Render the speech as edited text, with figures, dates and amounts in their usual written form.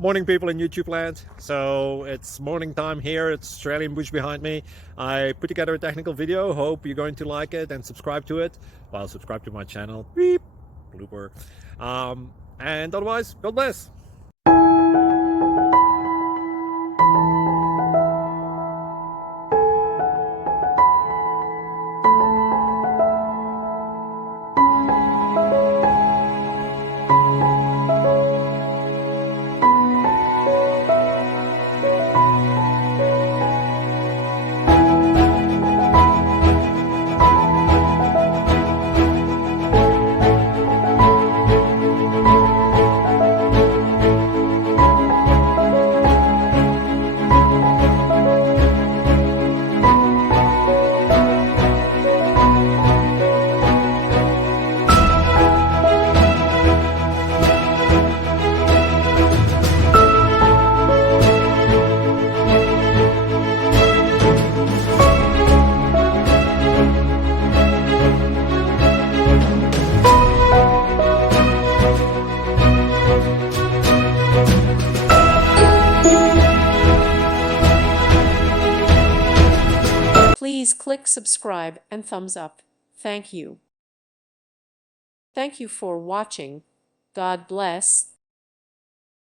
Morning, people in YouTube land. So it's morning time here. It's Australian bush behind me. I put together a technical video. Hope you're going to like it and subscribe to it. Well, subscribe to my channel. Beep, blooper. And otherwise, God bless. Please click subscribe and thumbs up. Thank you. Thank you for watching. God bless.